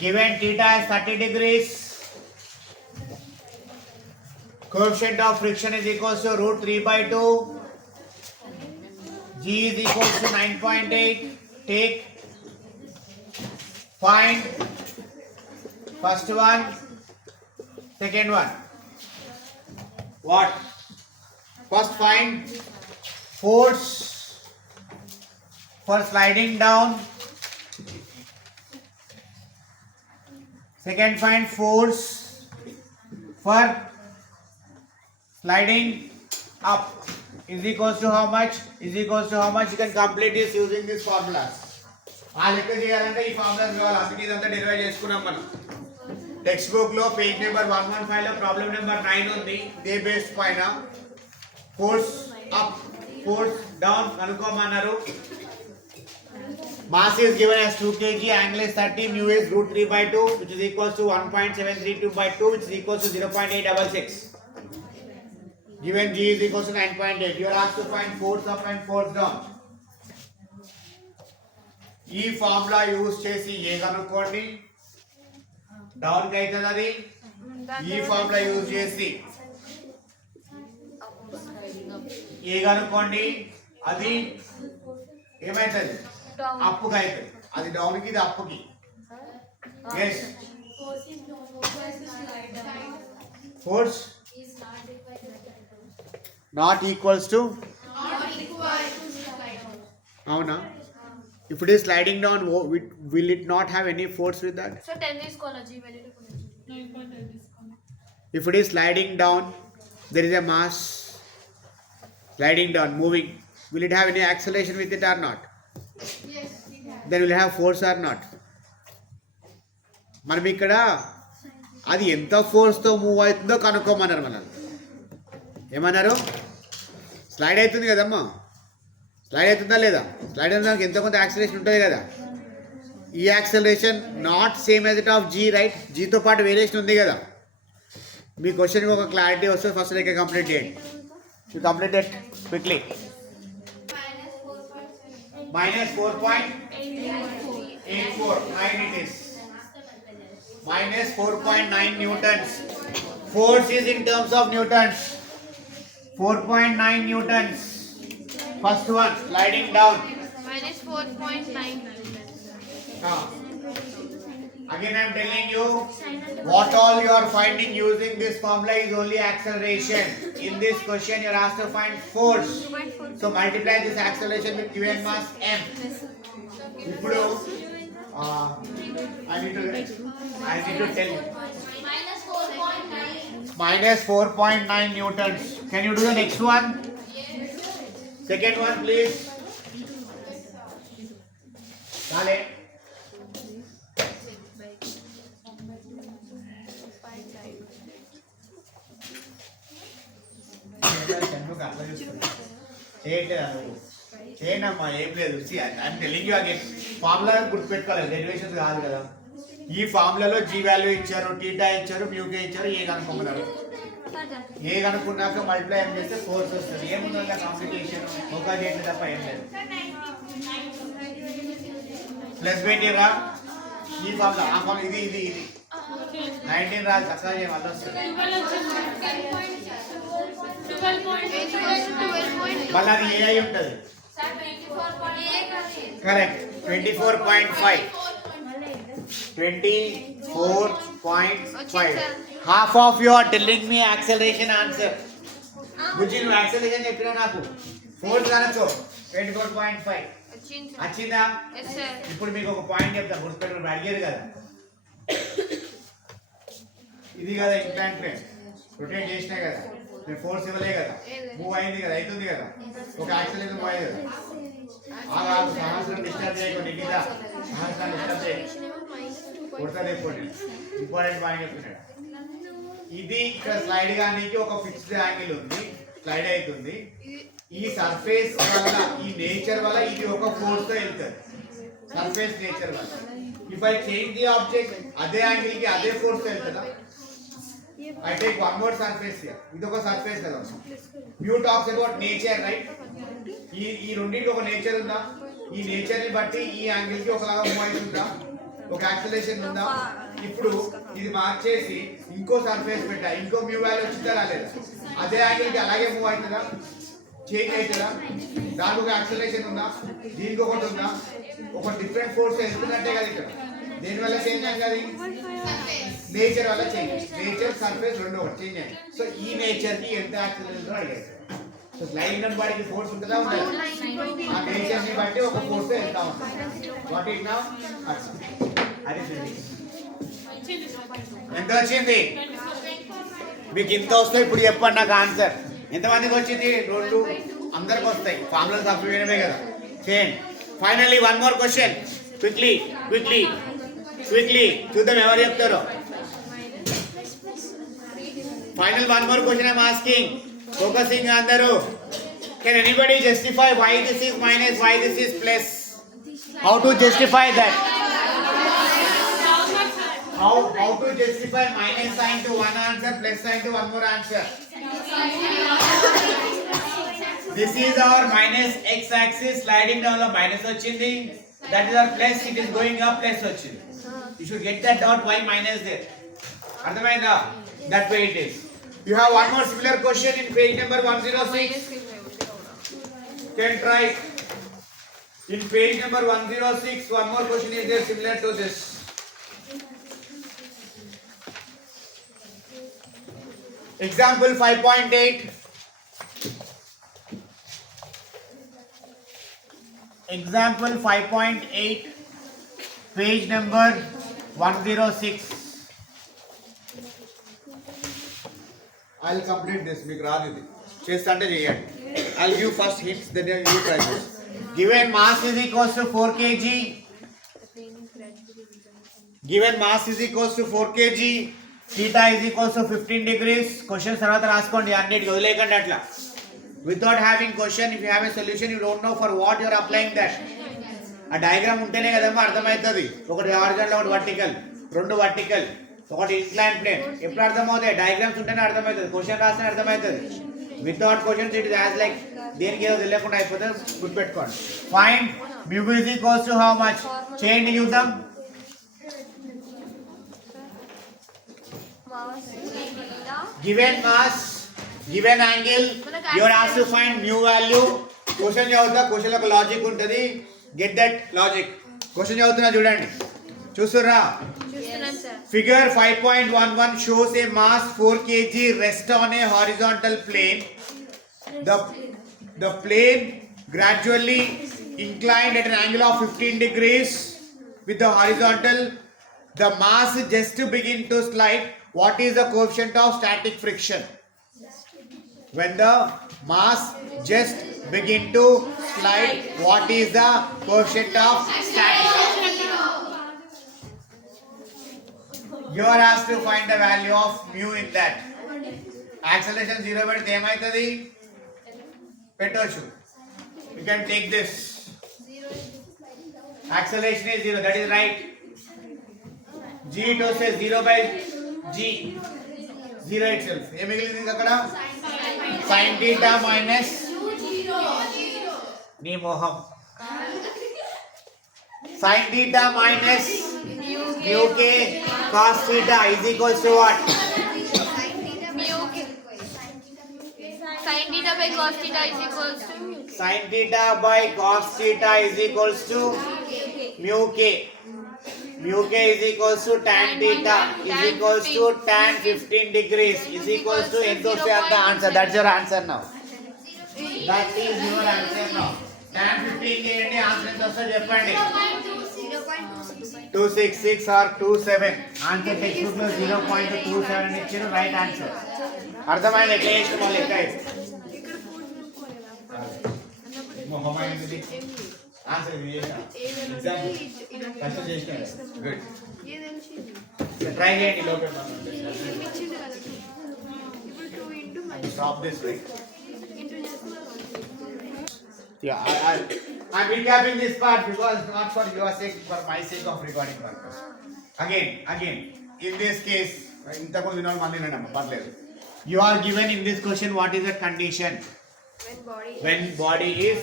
Given theta is 30 degrees. Coefficient of friction is equals to root 3 by 2. G is equals to 9.8. Take. Find. First one. Second one. What? First find force for sliding down. Second find force for sliding up is equals to how much? Is equals to how much? You can complete this using this formulas. ఆ లెక్క చేయాలంటే ఈ ఫార్ములాస్ కావాలి. అందుకే ఇదంతా derive చేసుకున్నాం మనం. Text book లో పేజ్ నెంబర్ 115 లో ప్రాబ్లం నెంబర్ 9 ఉంది. ఇదే బేస్ పైన ఫోర్స్ అప్ ఫోర్స్ డౌన్ కనుక్కోమన్నారు. Mass is given as 2 kg, angle is 30, mu is root 3 by 2, which is equals to 1.732 by 2, which is equals to 0.866. Given G is equals to 9.8. You are asked to find force up and force down. ఈ formula use చేసి ఏ కనుక్కోండి, డౌన్ కి అవుతుంది అది. ఈ formula use చేసి ఏ కనుక్కోండి, అది ఏమైతుంది? అప్పుకి అవుతుంది. అది డౌన్ కి, ఇది అప్పుకి. Yes, force not equals to, అవునా? If it is sliding down, will it not have any force with that? So 10 is college value. If it is sliding down, there is a mass sliding down, moving. Will it have any acceleration with it or not? Yes. Then will it have force or not? మనం ఇక్కడ అది ఎంత ఫోర్స్తో మూవ్ అవుతుందో కనుక్కోమన్నారు. మనల్ని ఏమన్నారు? స్లైడ్ అవుతుంది కదమ్మా, స్లైడ్ అవుతుందా లేదా? స్లైడ్ అయిన దానికి ఎంత కొంత యాక్సిలరేషన్ ఉంటుంది కదా. ఈ acceleration not same as it of g, right? జీతో పాటు వేరియేషన్ ఉంది కదా. మీ క్వశ్చన్కి ఒక క్లారిటీ వస్తే ఫస్ట్ లెక్క కంప్లీట్ చేయండి. You complete it quickly. minus 4.84, 9 it is. Minus 4.9 newtons. Force is in terms of newtons. 4.9 newtons. First one, sliding down. Minus 4.9. Again I am telling you, what all you are finding using this formula is only acceleration. In this question you are asked to find force. So multiply this acceleration with given mass m. Ippudu I need to tell you. Minus 4.9 newtons. Can you do the next one? Second one, please. Dale. చేయనమ్మా, ఏం లేదు. I'm telling you again, formula గుర్తుపెట్టుకోవాలి, డెరివేషన్స్ కాదు కదా. ఈ ఫార్ములాలో G value ఇచ్చారు, టీటా ఇచ్చారు, మ్యూకే ఇచ్చారు, ఏ కనుక్కోమన్నారు. ఏ కనుక్కున్నాక మల్టిప్లై ఏం చేస్తే ఫోర్స్ వస్తుంది. ఏముంది కాంప్లికేషన్, ఒక చేయండి తప్ప ఏం లేదు. ప్లస్ పెట్టిరా ఈ ఫార్ములా, ఆ ఫార్ములా ఇది ఇది ఇది 19 రాదు, చక్కగా చేయ మళ్ళీ వస్తుంది. మళ్ళీ అది ఏ అయి ఉంటుంది. కరెక్ట్, 24.5. 24.5. Half of you are telling me acceleration answer. బుజ్జి నువ్వు యాక్సెలరేషన్ చెప్పినా నాకు ఫోర్స్ కనుక్కో. 24.5 వచ్చిందా? ఇప్పుడు మీకు ఒక పాయింట్ చెప్తా, గుర్తుపెట్టుకుని అడిగారు కదా. ఇది కదా ఇంప్లాంట్ ప్లేన్, రొటేట్ చేసినా కదా, నేను ఫోర్స్ ఇవ్వలే కదా, మూవ్ అయింది కదా, అవుతుంది కదా, ఒక యాక్సిలేషన్ మూవ్ అయ్యింది కదా. సహస్రం డిస్టర్బ్ చేయకుండా నిగిదా, సహస్రం డిస్టర్బ్ చేయకుండా కొడతాది. ఇంపార్టెంట్ పాయింట్ చెప్తున్నాడు. ఇది ఇక్కడ స్లైడ్ కానీ ఒక ఫిక్స్డ్ యాంగిల్ ఉంది, స్లైడ్ అవుతుంది. ఈ సర్ఫేస్ వల్ల, ఈ నేచర్ వల్ల ఇది ఒక ఫోర్స్ తో వెళ్తుంది. సర్ఫేస్ నేచర్ వల్ల if I change the object, అదే యాంగిల్ కి అదే ఫోర్స్ తో వెళ్తుందా? I take one more surface here. ఇదొక surface కదా. Mu talks about nature, right? ఈ రెండింటికి ఒక నేచర్ ఉందా? ఈ నేచర్ ని బట్టి ఈ యాంగిల్ కి ఒకలాగా మూవ్ అవుతుందా? ఒక యాక్సిలరేషన్ ఉందా? ఇప్పుడు ఇది మార్చేసి ఇంకో సర్ఫేస్ పెట్టా, ఇంకో మ్యూ వాల్యూ వచ్చిందా రాలేదా? అదే యాంగిల్ కి అలాగే మూవ్ అవుతుందా? చేంజ్ అవుతుందా? దానికి ఒక యాక్సిలరేషన్ ఉందా? దీనికి ఒకటి ఉందా? ఒక డిఫరెంట్ ఫోర్స్ వెళ్తున్నట్టే కదా ఇక్కడ. దేని వల్ల చేంజ్ అయ్యింది అది? నేచర్ వల్ల చేంజ్. నేచర్ సర్ఫేస్ రెండు ఒకటి చేంజ్ అయ్యింది. సో ఈ నేచర్ కి ఎంత యాక్సిలరేషన్ అడిగారు. సో స్లైడింగ్ అండ్ బాడీకి ఫోర్స్ ఉంటుందా ఉండదా? ఆ నేచర్ ని బట్టి ఒక ఫోర్స్ వెళ్తా ఉంటుంది. What it now? అది ఎంత వచ్చింది మీకు? ఇంత వస్తాయి. ఇప్పుడు చెప్పండి నాకు ఆన్సర్. ఎంతమందికి వచ్చింది? రెండు. అందరికి వస్తాయి. ఫార్ములా సబ్స్టిట్యూట్ చేయడమే కదా. చేయండి. Finally one more question. Quickly quickly quickly చూద్దాం ఎవరు చెప్తారో. Final one more question I'm asking. Focusing అందరూ. Can anybody justify why this is minus, why this is plus? How to justify that? How to justify minus sign to one answer, plus sign to one more answer? This is our minus x axis, sliding down lo minus ochindi. That is our plus, it is going up, plus ochindi. You should get that dot, why minus there? Ardhamainda? That way it is. You have one more similar question in page number 106. Can try. In page number 106, one more question is there similar to this. Example 5.8. Example 5.8, page number 106. I'll complete this. మీకు రాదు ఇది. చేస్తంటే చేయండి. I'll give first hints, then you try this. Given mass is equals to 4 kg. Given mass is equals to 4 kg. Theta is equals to 15 degrees. Question తర్వాత రాసుకోండి. అన్నిటికి వదిలేకండి అట్లా. Without having question, if you have a solution, you don't know for what you are applying that. ఆ డయాగ్రామ్ ఉంటేనే కదమ్మా అర్థమవుతుంది. ఒకటి హారిజాంటల్, ఒకటి వర్టికల్, రెండు వర్టికల్, ఒకటి ఇంక్లైన్ ప్లేన్. ఎప్పుడు అర్థమవుతాయి? డయాగ్రామ్స్ ఉంటేనే అర్థమవుతుంది. క్వశ్చన్ రాస్తే అర్థమవుతుంది. Without questions it is as like దేనికి ఏదో తెలియకుండా అయిపోతే గుర్తుపెట్టుకోండి. Find mu is equals to how much? చేయండి చూద్దాం. Given mass, given angle, you are asked to find mu value. Question చదువుతా. క్వశ్చన్ లో ఒక లాజిక్ ఉంటుంది. Get that logic. క్వశ్చన్ చదువుతున్నా చూడండి. చూస్తుర్రా? Figure 5.11 shows a mass 4 kg rest on a horizontal plane. The plane gradually inclined at an angle of 15 degrees with the horizontal. The mass just begin to slide. What is the coefficient of static friction? When the mass just begin to slide, what is the coefficient of static friction? You are asked to find the value of mu in that. Acceleration 0 పెడితే ఏమవుతుంది? పెట్టొచ్చు. You can take this. Acceleration is 0. That is right. G to say 0 by G. 0 itself. ఏం మిగిలింది అక్కడ? sin theta minus నీ మోహం. sin theta minus mu k cos theta is equals to what? Sin theta by cos theta is equals to Sin theta by cos theta is equals to mu k. Mu k is equals to tan theta is equals to tan 15 degrees is equals to ఎంత వస్తే అంత answer. That's your answer now. That is your answer now. Tan 15 చేయండి. ఆన్సర్ ఎంత వస్తుందో చెప్పండి. 266 or 27. Answer text book లో 0.27 అని ఇచ్చారు. Right answer. అర్థమైంది? ఎట్లా చేసిన మళ్ళీ లెక్క మొహమైంది. ఆన్సర్ ఇది చేసా. ఎగ్జాంపుల్ కష్టం చేసిన. గుడ్. ట్రై చేయండి. లోపల stop this right. Yeah, I'm recapping this part because not for your sake, for my sake of recording purpose. Again, in this case, ఇంతకుముందు వినాలి మళ్ళీ వినండి పర్లేదు. You are given in this question what is the condition when body is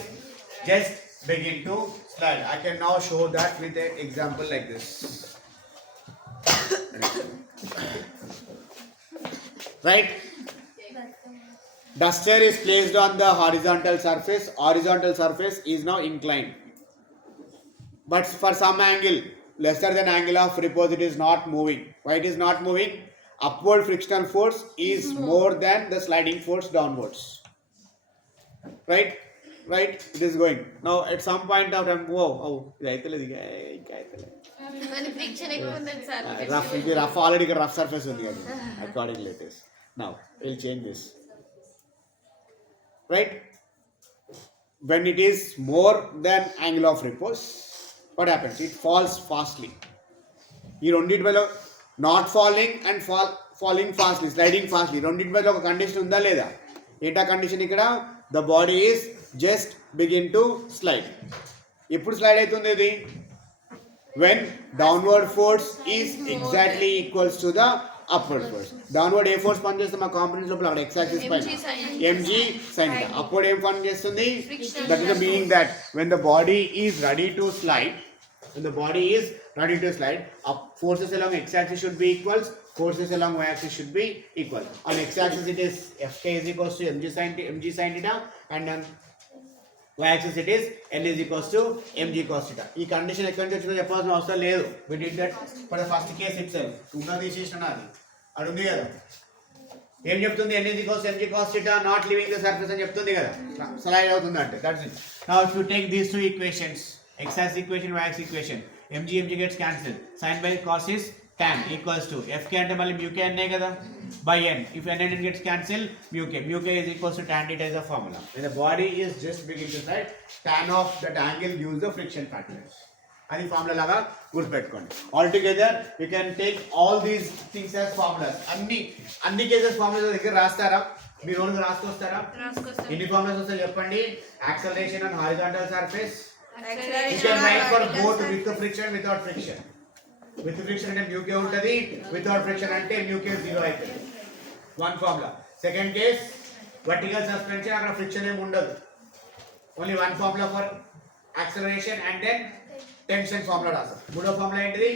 just begin to slide. I can now show that with an example like this. Right? Duster is placed on the horizontal surface. Horizontal surface is now inclined. But for some angle lesser than angle of repose, it is not moving. Why it is not moving? Upward frictional force is more than the sliding force downwards. Right? It is going. Now at some point of time, మన friction ఎక్కువ ఉందని sir. rough already rough surface ఉంది కదా. Accordingly it is. Now we'll change this. Right? When it is more than angle of repose, what happens? It falls fastly. ఈ రెండింటి వల్ల not falling and falling fastly, sliding fastly, రెండింటి వల్ల ఒక కండిషన్ ఉందా లేదా? ఏంటా కండిషన్ ఇక్కడ? The body is just begin to slide. ఎప్పుడు స్లైడ్ అవుతుంది ఇది? When downward force is exactly equals to the upward force. Downward ఏ ఫోర్స్ పని చేస్తే మా కాంపోనెంట్స్ లోపల అక్కడ ఎక్స్ యాక్సిస్ పైన mg sin θ. అప్పుడు ఏం పని చేస్తుంది? That is the meaning that when the body is ready to slide, when the body is ready to slide, up forces along x-axis should be equals, forces along y-axis should be equal. On x-axis it is Fk is equals to mg sin theta, and on y-axis it is L is equals to mg cos theta. ఈ కండిషన్ ఎక్కడి నుంచి వచ్చిందో చెప్పాల్సిన అవసరం లేదు. We did that for the first case itself. ఉన్నది తీసేసిన అది ఉంది కదా. ఏం చెప్తుంది? L is equals to mg cos theta not leaving the surface అని చెప్తుంది కదా. స్లైడ్ అవుతుంది అంటే that's it. Now if you take these two equations, x-axis equation, y-axis equation, mg gets cancelled, sin by cos is tan equals to fk అంటే మళ్ళీ mu k అనే కదా by n. If n and n gets cancelled, mu k is equals to tan theta is the formula. When the body is just begin to slide, tan of that angle gives the friction factor. అది ఫార్ములా లాగా గుర్తుపెట్టుకోండి. All together you can take all these things as formulas. అన్ని cases formulas దగ్గర రాస్తారా? మీరు ఓన్గా రాసుకొస్తారా? ఎన్ని ఫార్ములాస్ వస్తాయి చెప్పండి? Acceleration on horizontal surface. You can write for both with the friction, without friction. With friction అంటే mu k ఉంటది, without friction అంటే mu k 0 అవుతుంది. One formula. Second case, vertical suspension, అక్కడ friction ఏమి ఉండదు. Only one formula for acceleration and then tension formula రాస్తాం. మూడో ఫార్ములా ఏంటిది?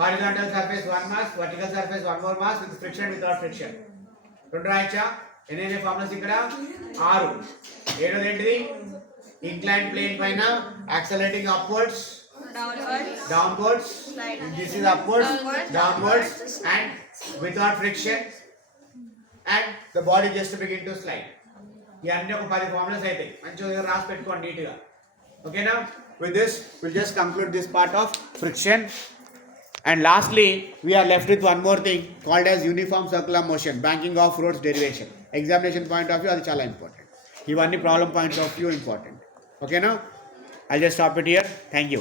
horizontal surface one mass, vertical surface one more mass, with friction, without friction. రెండు రాయచ్చా? ఎన్ని ఫార్ములాస్ ఇక్కడ? 6. ఏడోది ఏంటిది? Inclined plane పైన accelerating upwards, downwards, this is upwards, downwards, and without friction, and the body just begin to slide. ఇవన్నీ ఒక 10 ఫార్ములాస్ అయితే మంచిగా రాసి పెట్టుకోండి నీట్గా. ఓకేనా? With this we'll just conclude this part of friction, and lastly we are left with one more thing called as uniform circular motion, banking of roads derivation. Examination point of view అది చాలా ఇంపార్టెంట్. ఇవన్నీ problem points of view important. Okay, now I'll just stop it here. Thank you.